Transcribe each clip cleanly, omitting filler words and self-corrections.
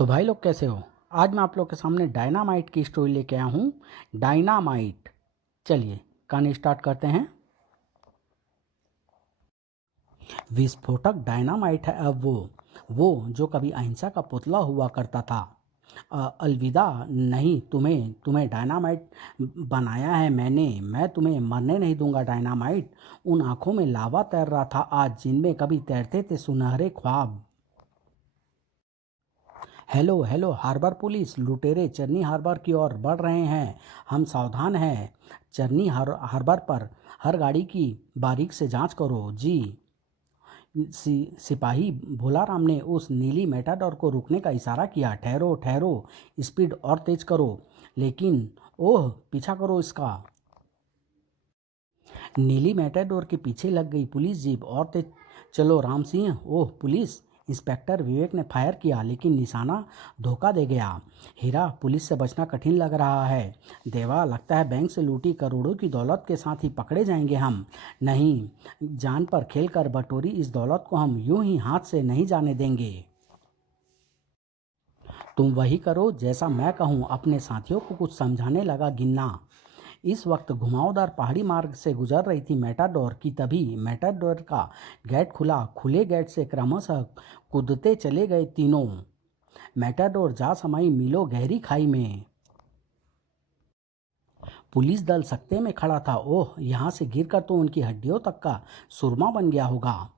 तो भाई लोग कैसे हो। आज मैं आप लोग के सामने डायनामाइट की स्टोरी लेके आया हूँ। डायनामाइट। चलिए कहानी स्टार्ट करते हैं। विस्फोटक डायनामाइट है अब वो जो कभी अहिंसा का पुतला हुआ करता था। अलविदा नहीं, तुम्हें तुम्हें डायनामाइट बनाया है मैंने। मैं तुम्हें मरने नहीं दूंगा डायनामाइट। उन आंखों में लावा तैर रहा था आज, जिनमें कभी तैरते थे सुनहरे ख्वाब। हेलो हेलो हार्बर पुलिस, लुटेरे चरनी हार्बर की ओर बढ़ रहे हैं। हम सावधान हैं। चरनी हार्बर पर हर गाड़ी की बारीक से जांच करो जी। सिपाही भोलाराम ने उस नीली मेटाडोर को रुकने का इशारा किया। ठहरो ठहरो, स्पीड और तेज करो। लेकिन ओह, पीछा करो इसका। नीली मेटाडोर के पीछे लग गई पुलिस जीप। और तेज चलो राम सिंह। ओह पुलिस। इंस्पेक्टर विवेक ने फायर किया, लेकिन निशाना धोखा दे गया। हीरा, पुलिस से बचना कठिन लग रहा है। देवा, लगता है बैंक से लूटी करोड़ों की दौलत के साथ ही पकड़े जाएंगे हम। नहीं, जान पर खेल कर बटोरी इस दौलत को हम यूं ही हाथ से नहीं जाने देंगे। तुम वही करो जैसा मैं कहूँ। अपने साथियों को कुछ समझाने लगा गिन्ना। इस वक्त घुमावदार पहाड़ी मार्ग से गुजर रही थी मेटाडोर की, तभी मेटाडोर का गेट खुला। खुले गेट से क्रमशः कूदते चले गए तीनों। मेटाडोर जा समाई मीलों गहरी खाई में। पुलिस दल सकते में खड़ा था। ओह, यहाँ से गिरकर तो उनकी हड्डियों तक का सुरमा बन गया होगा।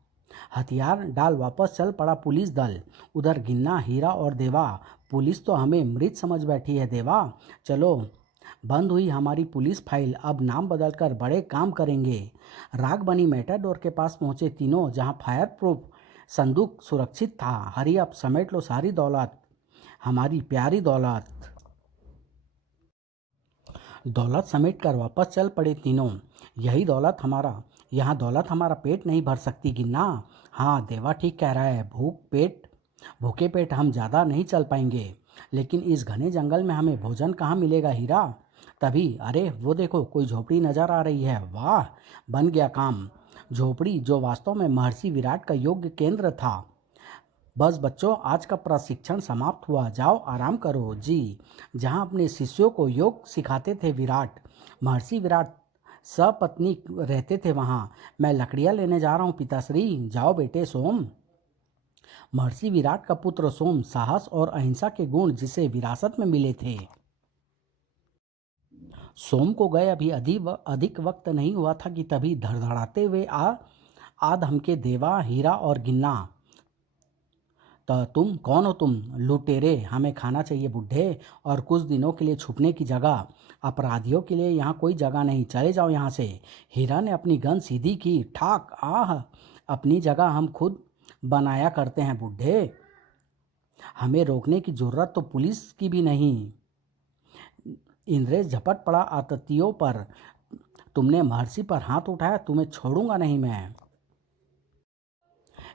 हथियार डाल वापस चल पड़ा पुलिस दल। उधर गिन्ना, हीरा और देवा। पुलिस तो हमें मृत समझ बैठी है देवा। चलो, बंद हुई हमारी पुलिस फाइल। अब नाम बदलकर बड़े काम करेंगे। राग बनी मेटाडोर के पास पहुंचे तीनों, जहां फायर प्रूफ संदूक सुरक्षित था। हरी अब समेट लो सारी दौलत, हमारी प्यारी दौलत। दौलत समेट कर वापस चल पड़े तीनों। यही दौलत हमारा यहाँ दौलत हमारा पेट नहीं भर सकती गिन्ना। हाँ, देवा ठीक कह रहा है। भूखे पेट हम ज़्यादा नहीं चल पाएंगे। लेकिन इस घने जंगल में हमें भोजन कहाँ मिलेगा हीरा। तभी अरे वो देखो, कोई झोपड़ी नजर आ रही है। वाह, बन गया काम। झोपड़ी जो वास्तव में महर्षि विराट का योग्य केंद्र था। बस बच्चों, आज का प्रशिक्षण समाप्त हुआ। जाओ आराम करो जी। जहाँ अपने शिष्यों को योग सिखाते थे विराट, महर्षि विराट सपत्नी रहते थे वहाँ। मैं लकड़ियाँ लेने जा रहा हूँ पिताश्री। जाओ बेटे सोम। महर्षि विराट का पुत्र सोम साहस और अहिंसा के गुण जिसे विरासत में मिले थे। सोम को गए अभी अधिक वक्त नहीं हुआ था कि तभी धड़धड़ाते हुए आ धमके देवा, हीरा और गिन्ना। तो तुम कौन हो तुम? लुटेरे, हमें खाना चाहिए बुढ़े, और कुछ दिनों के लिए छुपने की जगह। अपराधियों के लिए यहाँ कोई जगह नहीं, चले जाओ यहाँ से। हीरा ने अपनी गन सीधी की। ठाक। आह, अपनी जगह हम खुद बनाया करते हैं बुढ़े। हमें रोकने की जरूरत तो पुलिस की भी नहीं। इंद्रेश झपट पड़ा आततियों पर। तुमने महर्षि पर हाथ उठाया, तुम्हें छोड़ूंगा नहीं मैं।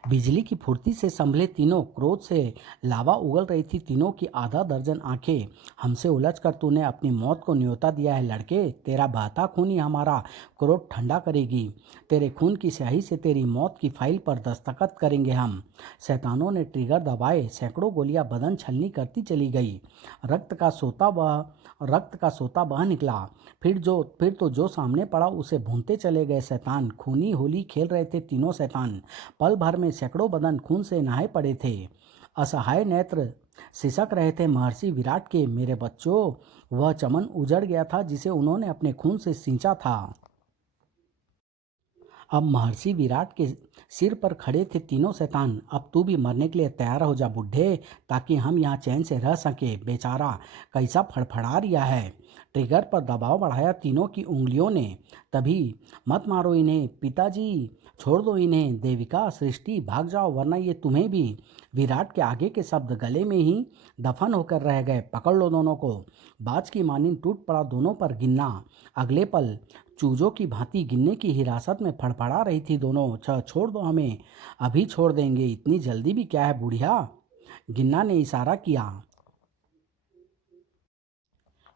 बिजली की फुर्ती से संभले तीनों, क्रोध से लावा उगल रही थी तीनों की आधा दर्जन आंखें। हमसे उलझकर तूने अपनी मौत को न्योता दिया है लड़के। तेरा बहता खून ही हमारा क्रोध ठंडा करेगी। तेरे खून की स्याही से तेरी मौत की फाइल पर दस्तखत करेंगे हम। शैतानों ने ट्रिगर दबाए। सैकड़ों गोलियां बदन छलनी करती चली गई। रक्त का सोता बह निकला। फिर तो जो सामने पड़ा उसे भूनते चले गए शैतान। खूनी होली खेल रहे थे तीनों शैतान। पल भर में सैकड़ों बदन खून से नहाए पड़े थे। असहाय नेत्र सिसक रहे थे महर्षि विराट के। मेरे बच्चों, वह चमन उजड़ गया था जिसे उन्होंने अपने खून से सींचा था। अब महर्षि विराट के सिर पर खड़े थे तीनों शैतान। अब तू भी मरने के लिए तैयार हो जा बुढ़े, ताकि हम यहाँ चैन से रह सके। बेचारा कैसा फड़फड़ा रिया है। ट्रिगर पर दबाव बढ़ाया तीनों की उंगलियों ने। तभी मत मारो इन्हें पिताजी, छोड़ दो इन्हें। देविका, सृष्टि, भाग जाओ वरना ये तुम्हें भी। विराट के आगे के शब्द गले में ही दफन होकर रह गए। पकड़ लो दोनों को। बाज की मानिंद टूट पड़ा दोनों पर गिन्ना। अगले पल चूजों की भांति गिन्ने की हिरासत में फड़फड़ा रही थी दोनों। छोड़ दो हमें, अभी छोड़ देंगे। इतनी जल्दी भी क्या है बुढ़िया? गिन्ना ने इशारा किया।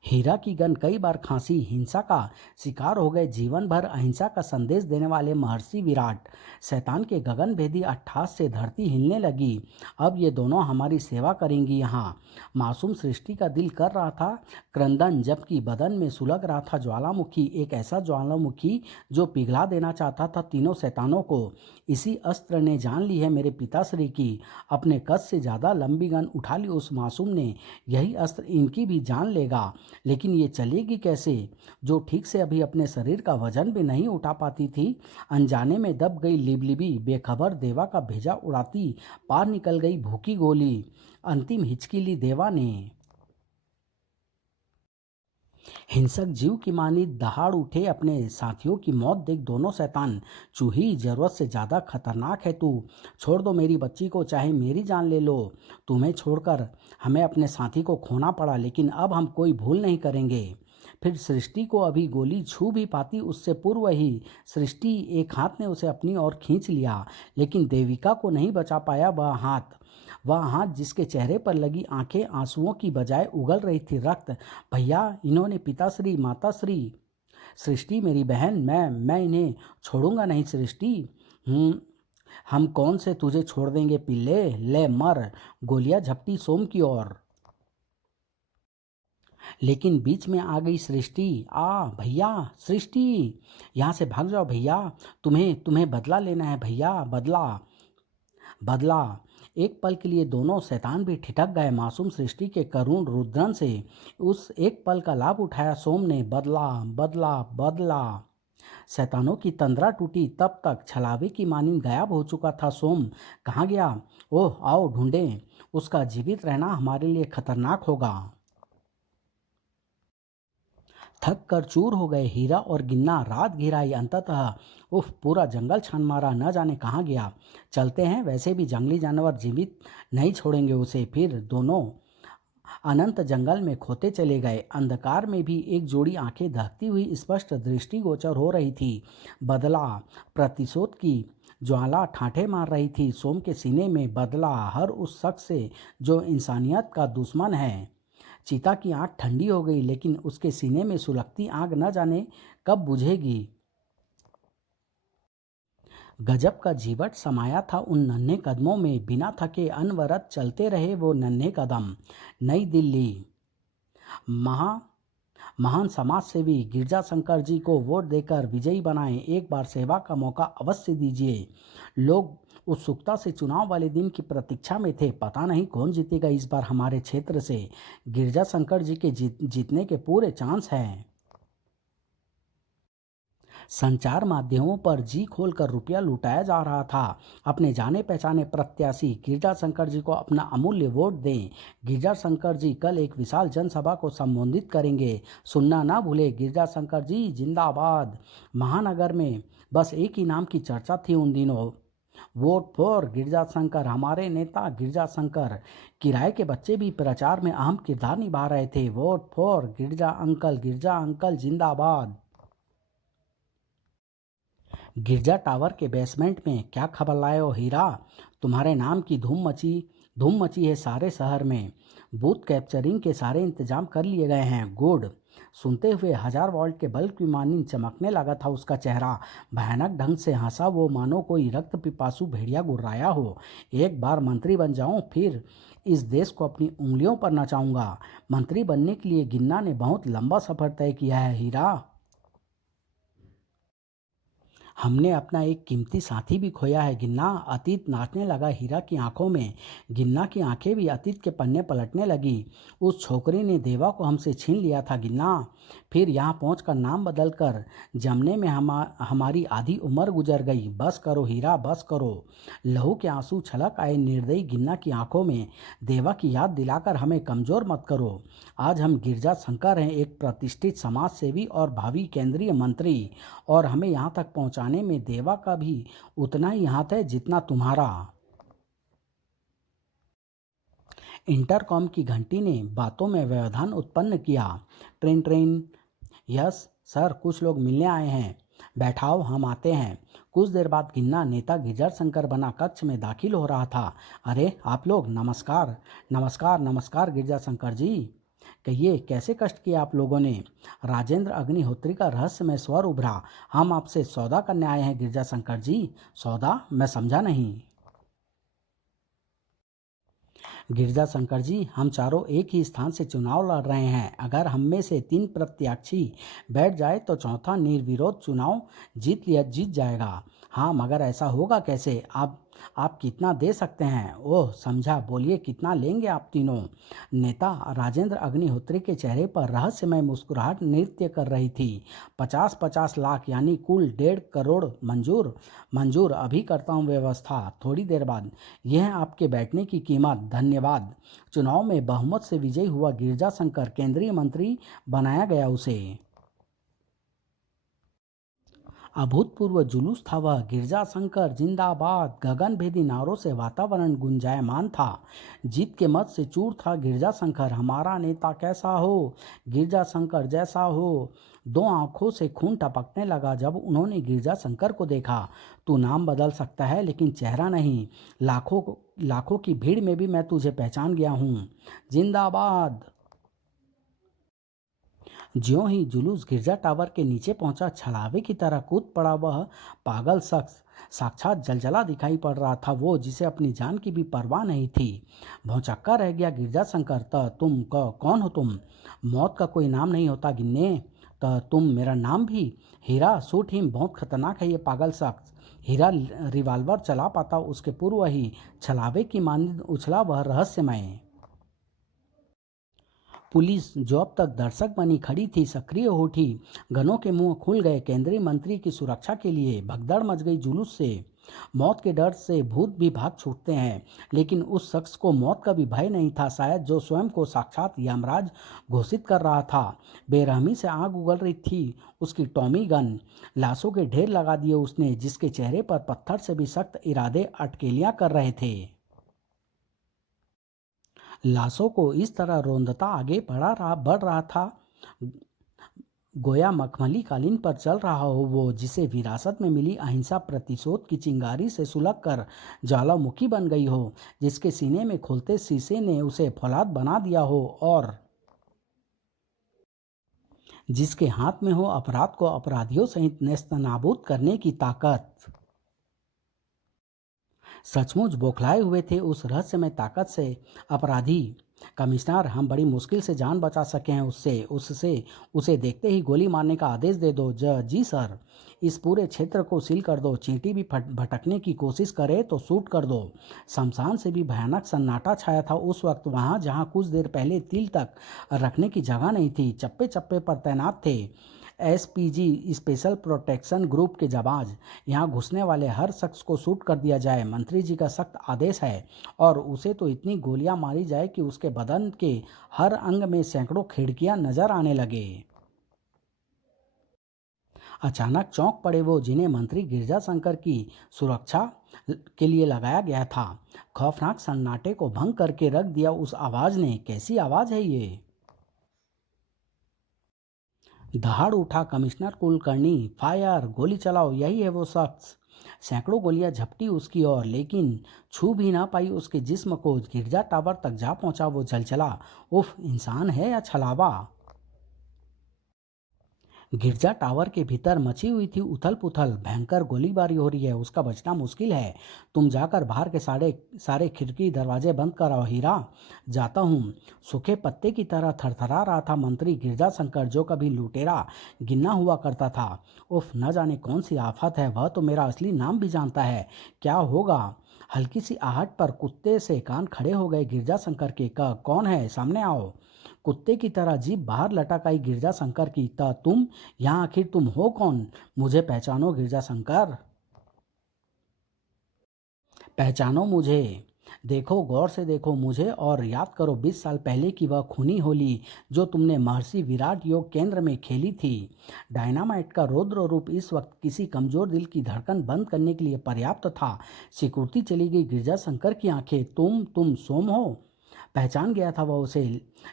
हीरा की गन कई बार खांसी हिंसा का शिकार हो गए। जीवन भर अहिंसा का संदेश देने वाले महर्षि विराट शैतान के गगनभेदी अट्टहास से धरती हिलने लगी। अब ये दोनों हमारी सेवा करेंगी। यहाँ मासूम सृष्टि का दिल कर रहा था क्रंदन, जबकि बदन में सुलग रहा था ज्वालामुखी, एक ऐसा ज्वालामुखी जो पिघला देना चाहता था तीनों शैतानों को। इसी अस्त्र ने जान ली है मेरे पिताश्री की। अपने कद से ज़्यादा लंबी गन उठा ली उस मासूम ने। यही अस्त्र इनकी भी जान लेगा। लेकिन ये चलेगी कैसे, जो ठीक से अभी अपने शरीर का वजन भी नहीं उठा पाती थी। अनजाने में दब गई लिबलिबी बेखबर देवा का भेजा उड़ाती पार निकल गई भूखी गोली। अंतिम हिचकी ली देवा ने। हिंसक जीव की मानी दहाड़ उठे। अपने साथियों की मौत देख दोनों शैतान चूही, जरूरत से ज़्यादा खतरनाक है तू। छोड़ दो मेरी बच्ची को, चाहे मेरी जान ले लो। तुम्हें छोड़कर हमें अपने साथी को खोना पड़ा, लेकिन अब हम कोई भूल नहीं करेंगे। फिर सृष्टि को अभी गोली छू भी पाती उससे पूर्व ही सृष्टि एक हाथ ने उसे अपनी ओर खींच लिया। लेकिन देविका को नहीं बचा पाया वह हाथ जिसके चेहरे पर लगी आंखें आंसुओं की बजाय उगल रही थी रक्त। भैया, इन्होंने पिताश्री, माताश्री। सृष्टि मेरी बहन, मैं इन्हें छोड़ूंगा नहीं सृष्टि। हम्म हम कौन से तुझे छोड़ देंगे पिल्ले, ले मर। गोलियां झपटी सोम की ओर। लेकिन बीच में आ गई सृष्टि। भैया सृष्टि, यहाँ से भाग जाओ भैया। तुम्हें तुम्हें बदला लेना है भैया, बदला बदला। एक पल के लिए दोनों शैतान भी ठिठक गए मासूम सृष्टि के करुण रुद्रन से। उस एक पल का लाभ उठाया सोम ने। बदला बदला बदला। शैतानों की तंद्रा टूटी। तब तक छलावे की मानिंद गायब हो चुका था सोम। कहाँ गया? ओह, आओ ढूंढें। उसका जीवित रहना हमारे लिए खतरनाक होगा। थक कर चूर हो गए हीरा और गिन्ना। रात घिराई अंततः। उफ, पूरा जंगल छान मारा, न जाने कहाँ गया। चलते हैं, वैसे भी जंगली जानवर जीवित नहीं छोड़ेंगे उसे। फिर दोनों अनंत जंगल में खोते चले गए। अंधकार में भी एक जोड़ी आंखें दहकती हुई स्पष्ट दृष्टिगोचर हो रही थी। बदला प्रतिशोध की ज्वाला ठाठे मार रही थी सोम के सीने में। बदला हर उस शख्स से जो इंसानियत का दुश्मन है। चीता की आंख ठंडी हो गई, लेकिन उसके सीने में सुलगती आग न जाने कब बुझेगी। गजब का जीवट समाया था उन नन्हे कदमों में। बिना थके अनवरत चलते रहे वो नन्हे कदम। नई दिल्ली। महा महान समाज सेवी गिरजा शंकर जी को वोट देकर विजयी बनाएं। एक बार सेवा का मौका अवश्य दीजिए। लोग उत्सुकता से चुनाव वाले दिन की प्रतीक्षा में थे। पता नहीं कौन जीतेगा इस बार हमारे क्षेत्र से। गिरजा शंकर जी के जीतने के पूरे चांस हैं। संचार माध्यमों पर जी खोलकर रुपया लुटाया जा रहा था। अपने जाने पहचाने प्रत्याशी गिरजा शंकर जी को अपना अमूल्य वोट दें। गिरजा शंकर जी कल एक विशाल जनसभा को संबोधित करेंगे। सुनना ना भूले, गिरजा शंकर जी जिंदाबाद। महानगर में बस एक ही नाम की चर्चा थी उन दिनों, वोट फॉर गिरजा शंकर, हमारे नेता गिरजा शंकर। किराए के बच्चे भी प्रचार में अहम किरदार निभा रहे थे। वोट फॉर गिरजा अंकल जिंदाबाद। गिरजा टावर के बेसमेंट में क्या खबर लाए हो हीरा? तुम्हारे नाम की धूम मची है सारे शहर में। बूथ कैप्चरिंग के सारे इंतजाम कर लिए गए हैं। गुड। सुनते हुए 1000 वॉल्ट के बल्ब की मानिंद चमकने लगा था उसका चेहरा। भयानक ढंग से हंसा वो, मानो कोई रक्त पिपासु भेड़िया गुर्राया हो। एक बार मंत्री बन जाऊं, फिर इस देश को अपनी उंगलियों पर नचाऊंगा। मंत्री बनने के लिए गिन्ना ने बहुत लंबा सफर तय किया है हीरा। हमने अपना एक कीमती साथी भी खोया है गिन्ना। अतीत नाचने लगा हीरा की आंखों में। गिन्ना की आंखें भी अतीत के पन्ने पलटने लगी। उस छोकरी ने देवा को हमसे छीन लिया था गिन्ना। फिर यहाँ पहुँचकर नाम बदल कर जमने में हमारी आधी उम्र गुजर गई। बस करो हीरा, बस करो। लहू के आंसू छलक आए निर्दयी गिन्ना की आंखों में। देवा की याद दिलाकर हमें कमज़ोर मत करो। आज हम गिरजा शंकर हैं, एक प्रतिष्ठित समाज सेवी और भावी केंद्रीय मंत्री, और हमें यहाँ तक पहुँचाने में देवा का भी उतना ही हाथ है जितना तुम्हारा। इंटरकॉम की घंटी ने बातों में व्यवधान उत्पन्न किया। Train train. यस सर, कुछ लोग मिलने आए हैं। बैठाओ, हम आते हैं। कुछ देर बाद गिन्ना नेता गिरजा शंकर बना कक्ष में दाखिल हो रहा था। अरे आप लोग, नमस्कार। नमस्कार नमस्कार गिरजा शंकर जी। कहिए कैसे कष्ट किया आप लोगों ने। राजेंद्र अग्निहोत्री का रहस्यमय स्वर उभरा। हम आपसे सौदा करने आए हैं गिरजा शंकर जी। सौदा? मैं समझा नहीं। गिरजा शंकर जी, हम चारों एक ही स्थान से चुनाव लड़ रहे हैं। अगर हम में से 3 प्रत्याशी बैठ जाए तो चौथा निर्विरोध चुनाव जीत जाएगा। हाँ, मगर ऐसा होगा कैसे? आप कितना दे सकते हैं? ओह समझा, बोलिए कितना लेंगे आप तीनों? नेता राजेंद्र अग्निहोत्री के चेहरे पर रहस्यमय मुस्कुराहट नृत्य कर रही थी। 50-50 लाख यानी कुल 1.5 करोड़ मंजूर। मंजूर, अभी करता हूँ व्यवस्था, थोड़ी देर बाद। यह है आपके बैठने की कीमत, धन्यवाद। चुनाव में बहुमत से विजयी हुआ गिरजा शंकर केंद्रीय मंत्री बनाया गया उसे। अभूतपूर्व जुलूस था वह। गिरजा शंकर जिंदाबाद, गगनभेदी नारों से वातावरण गुंजायमान था। जीत के मत से चूर था गिरजा शंकर। हमारा नेता कैसा हो, गिरजा शंकर जैसा हो। दो आंखों से खून टपकने लगा जब उन्होंने गिरजा शंकर को देखा। तू नाम बदल सकता है लेकिन चेहरा नहीं। लाखों की भीड़ में भी मैं तुझे पहचान गया हूँ। जिंदाबाद। ज्यों ही जुलूस गिरजा टावर के नीचे पहुंचा, छलावे की तरह कूद पड़ा वह पागल शख्स। साक्षात जलजला दिखाई पड़ रहा था वो, जिसे अपनी जान की भी परवाह नहीं थी। भौचक्का रह गया गिरजा शंकर। कौन हो तुम? मौत का कोई नाम नहीं होता गिन्ने। तुम मेरा नाम भी? हीरा शूट हिम। बहुत खतरनाक है ये पागल शख्स। हीरा रिवाल्वर चला पाता उसके पूर्व ही छलावे की मानद उछला वह रहस्यमय। पुलिस जो अब तक दर्शक बनी खड़ी थी सक्रिय हो उठी। गनों के मुंह खुल गए। केंद्रीय मंत्री की सुरक्षा के लिए भगदड़ मच गई जुलूस से। मौत के डर से भूत भी भाग छूटते हैं, लेकिन उस शख्स को मौत का भी भय नहीं था शायद, जो स्वयं को साक्षात यमराज घोषित कर रहा था। बेरहमी से आग उगल रही थी उसकी टॉमी गन। लाशों के ढेर लगा दिए उसने, जिसके चेहरे पर पत्थर से भी सख्त इरादे अटकेलियां कर रहे थे। लाशों को इस तरह रौंदता आगे बढ़ रहा था गोया मखमली कालीन पर चल रहा हो वो, जिसे विरासत में मिली अहिंसा प्रतिशोध की चिंगारी से सुलग कर ज्वालामुखी बन गई हो, जिसके सीने में खुलते शीशे ने उसे फौलाद बना दिया हो, और जिसके हाथ में हो अपराध को अपराधियों सहित नेस्तनाबूद करने की ताकत। सचमुच बौखलाए हुए थे उस रहस्यमय ताकत से अपराधी। कमिश्नर, हम बड़ी मुश्किल से जान बचा सके हैं उससे उससे उसे देखते ही गोली मारने का आदेश दे दो। जी सर। इस पूरे क्षेत्र को सील कर दो। चींटी भी भटकने की कोशिश करे तो शूट कर दो। शमशान से भी भयानक सन्नाटा छाया था उस वक्त वहां, जहां कुछ देर पहले तिल तक रखने की जगह नहीं थी। चप्पे चप्पे पर तैनात थे एसपीजी स्पेशल प्रोटेक्शन ग्रुप के जवान। यहाँ घुसने वाले हर शख्स को शूट कर दिया जाए, मंत्री जी का सख्त आदेश है। और उसे तो इतनी गोलियां मारी जाए कि उसके बदन के हर अंग में सैकड़ों खिड़कियां नजर आने लगे। अचानक चौंक पड़े वो, जिन्हें मंत्री गिरजा शंकर की सुरक्षा के लिए लगाया गया था। खौफनाक सन्नाटे को भंग करके रख दिया उस आवाज ने। कैसी आवाज है ये? दहाड़ उठा कमिश्नर कुलकर्णी। फायर! गोली चलाओ, यही है वो शख्स। सैकड़ों गोलियां झपटी उसकी ओर, लेकिन छू भी ना पाई उसके जिस्म को। गिरजा टावर तक जा पहुंचा वो झलझला। उफ, इंसान है या छलावा? गिरजा टावर के भीतर मची हुई थी उथल पुथल। भयंकर गोलीबारी हो रही है, उसका बचना मुश्किल है। तुम जाकर बाहर के सारे सारे खिड़की दरवाजे बंद कराओ। हीरा, जाता हूँ। सूखे पत्ते की तरह थरथरा रहा था मंत्री गिरजा शंकर, जो कभी लुटेरा गिना हुआ करता था। उफ, न जाने कौन सी आफत है, वह तो मेरा असली नाम भी जानता है। क्या होगा? हल्की सी आहट पर कुत्ते से कान खड़े हो गए गिरजा शंकर के। कौन है? सामने आओ। कुत्ते की तरह जीभ बाहर लटक आई गिरजा शंकर की। तुम यहाँ आखिर तुम हो कौन? मुझे पहचानो गिरजा शंकर। पहचानो मुझे। देखो, गौर से देखो मुझे और याद करो 20 साल पहले की वह खूनी होली जो तुमने महर्षि विराट योग केंद्र में खेली थी। डायनामाइट का रौद्र रूप इस वक्त किसी कमजोर दिल की धड़कन बंद करने के लिए पर्याप्त था। सिकुड़ती चली गई गिरजा शंकर की आंखें। तुम सोम हो? पहचान गया था वह उसे।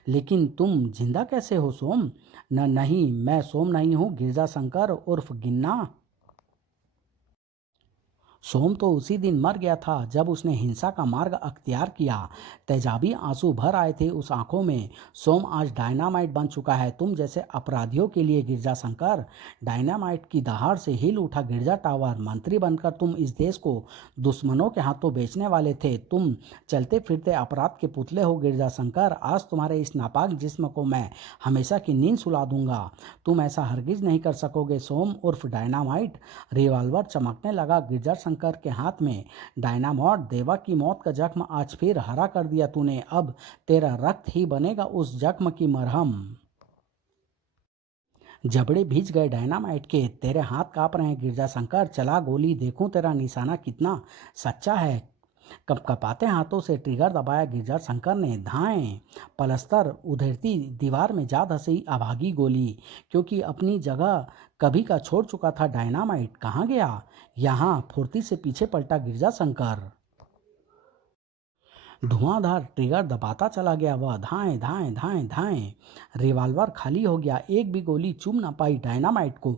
लेकिन तुम जिंदा कैसे हो सोम? नहीं, मैं सोम नहीं हूँ, गिरजा शंकर उर्फ गिन्ना। सोम तो उसी दिन मर गया था जब उसने हिंसा का मार्ग अख्तियार किया। तेजाबी आंसू भर आए थे उस आंखों में। सोम आज डायनामाइट बन चुका है तुम जैसे अपराधियों के लिए। गिरजाशंकर डायनामाइट की दहाड़ से हिल उठा गिरजा टावर। मंत्री बनकर तुम इस देश को दुश्मनों के हाथों बेचने वाले थे। तुम चलते फिरते अपराध के पुतले हो गिरजाशंकर। आज तुम्हारे इस नापाक जिस्म को मैं हमेशा की नींद सुला दूंगा। तुम ऐसा हरगिज नहीं कर सकोगे सोम उर्फ डायनामाइट। रिवॉल्वर चमकने लगा गिरजाशंकर के हाथ में। डायनामोट देवा की मौत का जख्म आज फिर हरा कर दिया तूने। अब तेरा रक्त ही बनेगा उस जख्म की मरहम। जबड़े भीज गए डायनामाइट के। तेरे हाथ कांप रहे हैं गिरजाशंकर। चला गोली देखूं तेरा निशाना कितना सच्चा है। कपकपाते हाथों से ट्रिगर दबाया गिरजाशंकर ने। धाएं पलस्तर उधेड़ती दीवार में जा धसी अभागी गोली। क्योंकि अपनी जगह कभी का छोड़ चुका था डायनामाइट। कहाँ गया? यहाँ फुर्ती से पीछे पलटा गिरजाशंकर। धुआंधार ट्रिगर दबाता चला गया वह। धाएं धाएं धाएं धाएं। रिवॉल्वर खाली हो गया। एक भी गोली चुभ न पाई डायनामाइट को।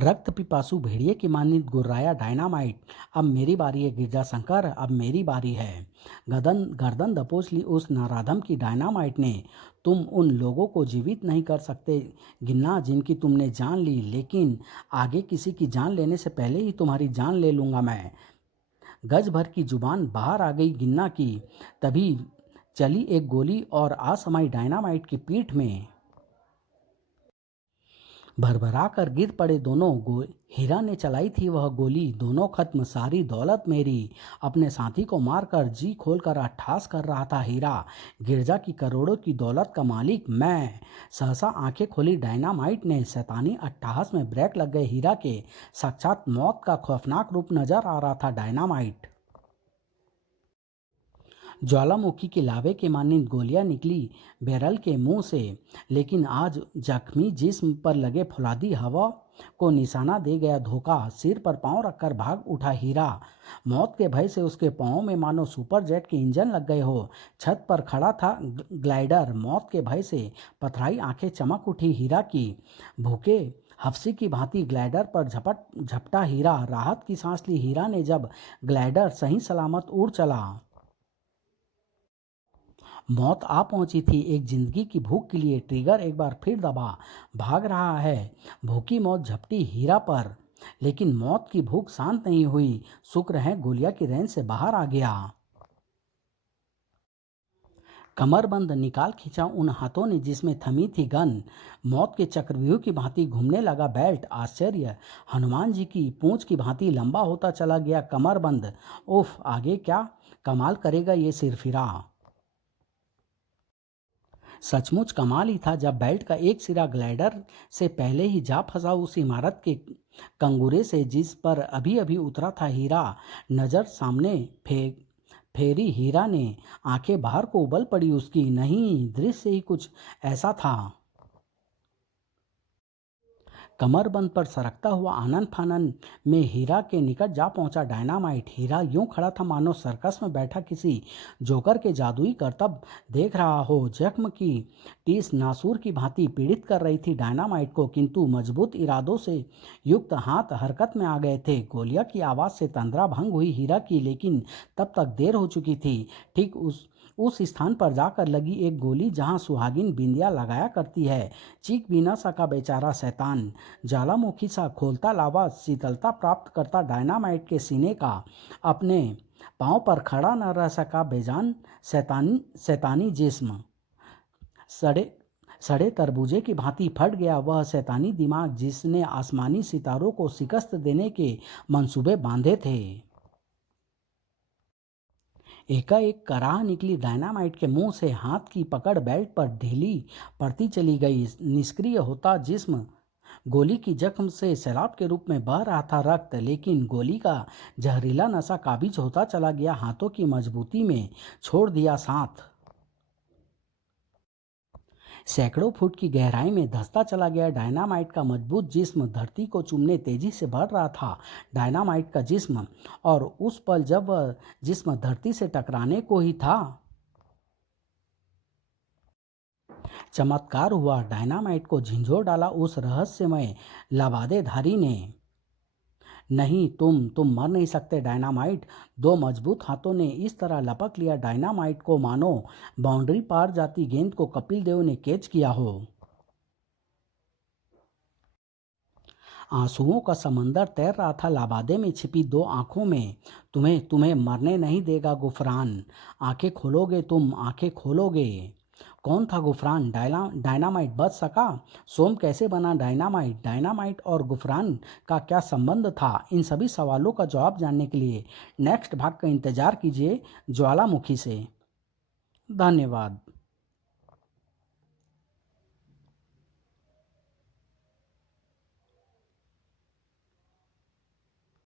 रक्त पिपासु भेड़िए की मानित गुर्राया डायनामाइट। अब मेरी बारी है गिरजाशंकर। अब मेरी बारी है। गर्दन दबोच ली उस नराधम की डायनामाइट ने। तुम उन लोगों को जीवित नहीं कर सकते गिन्ना जिनकी तुमने जान ली। लेकिन आगे किसी की जान लेने से पहले ही तुम्हारी जान ले लूँगा मैं। गज भर की जुबान बाहर आ गई गिन्ना की। तभी चली एक गोली और आ समाई डायनामाइट की पीठ में। भरभरा कर गिर पड़े दोनों। हीरा ने चलाई थी वह गोली। दोनों खत्म सारी दौलत मेरी। अपने साथी को मारकर जी खोलकर अट्ठास कर रहा था हीरा। गिरजा की करोड़ों की दौलत का मालिक मैं। सहसा आंखें खोली डायनामाइट ने। शैतानी अट्टहास में ब्रेक लग गए हीरा के। साक्षात मौत का खौफनाक रूप नजर आ रहा था डायनामाइट। ज्वालामुखी के लावे के मानिंद गोलियां निकली बैरल के मुंह से। लेकिन आज जख्मी जिस्म पर लगे फौलादी हवा को निशाना दे गया धोखा। सिर पर पांव रखकर भाग उठा हीरा। मौत के भय से उसके पांव में मानो सुपर जेट के इंजन लग गए हो। छत पर खड़ा था ग्लाइडर। मौत के भय से पथराई आंखें चमक उठी हीरा की। भूखे हफ्सी की भांति ग्लाइडर पर झपटा हीरा। राहत की सांस ली हीरा ने जब ग्लाइडर सही सलामत उड़ चला। मौत आ पहुंची थी एक जिंदगी की भूख के लिए। ट्रिगर एक बार फिर दबा। भाग रहा है। भूखी मौत झपटी हीरा पर। लेकिन मौत की भूख शांत नहीं हुई। शुक्र है गोलियां की रेंज से बाहर आ गया। कमरबंद निकाल खींचा उन हाथों ने जिसमें थमी थी गन। मौत के चक्रव्यूह की भांति घूमने लगा बेल्ट। आश्चर्य हनुमान जी की पूंछ की भांति लंबा होता चला गया कमरबंद। उफ आगे क्या कमाल करेगा ये सिरफिरा। सचमुच कमाल ही था जब बेल्ट का एक सिरा ग्लाइडर से पहले ही जा फंसा उस इमारत के कंगूरे से जिस पर अभी अभी उतरा था हीरा। नज़र सामने फेरी हीरा ने। आंखें बाहर को उबल पड़ी उसकी। नहीं दृश्य ही कुछ ऐसा था। कमरबंद पर सरकता हुआ आनन फानन में हीरा के निकट जा पहुंचा डायनामाइट। हीरा यूं खड़ा था मानो सर्कस में बैठा किसी जोकर के जादुई करतब देख रहा हो। जख्म की टीस नासूर की भांति पीड़ित कर रही थी डायनामाइट को। किंतु मजबूत इरादों से युक्त हाथ हरकत में आ गए थे। गोलियां की आवाज़ से तंद्रा भंग हुई हीरा की। लेकिन तब तक देर हो चुकी थी। ठीक उस स्थान पर जाकर लगी एक गोली जहां सुहागिन बिंदिया लगाया करती है। चीख भी न सका बेचारा शैतान। ज्वालामुखी सा खोलता लावा शीतलता प्राप्त करता डायनामाइट के सीने का। अपने पांव पर खड़ा न रह सका बेजान शैतानी जिस्म। सड़े सड़े तरबूजे की भांति फट गया वह शैतानी दिमाग जिसने आसमानी सितारों को शिकस्त देने के मंसूबे बांधे थे। एकाएक कराह निकली डायनामाइट के मुंह से। हाथ की पकड़ बेल्ट पर ढीली पड़ती चली गई। निष्क्रिय होता जिस्म गोली की जख्म से सैलाब के रूप में बह रहा था रक्त। लेकिन गोली का जहरीला नशा काबिज होता चला गया हाथों की मजबूती में। छोड़ दिया साथ। सैकड़ों फुट की गहराई में धंसता चला गया डायनामाइट का मजबूत जिस्म। धरती को चूमने तेजी से बढ़ रहा था डायनामाइट का जिस्म। और उस पल जब वह जिस्म धरती से टकराने को ही था, चमत्कार हुआ। डायनामाइट को झिंझोर डाला उस रहस्यमय लबादेधारी ने। नहीं, तुम मर नहीं सकते डायनामाइट। दो मजबूत हाथों ने इस तरह लपक लिया डायनामाइट को मानो बाउंड्री पार जाती गेंद को कपिल देव ने कैच किया हो। आंसुओं का समंदर तैर रहा था लाबादे में छिपी दो आंखों में। तुम्हें तुम्हें मरने नहीं देगा गुफरान। आंखें खोलोगे तुम, आंखें खोलोगे। कौन था गुफरान? डायनामाइट बच सका? सोम कैसे बना डायनामाइट? डायनामाइट और गुफरान का क्या संबंध था? इन सभी सवालों का जवाब जानने के लिए नेक्स्ट भाग का इंतजार कीजिए ज्वालामुखी से। धन्यवाद।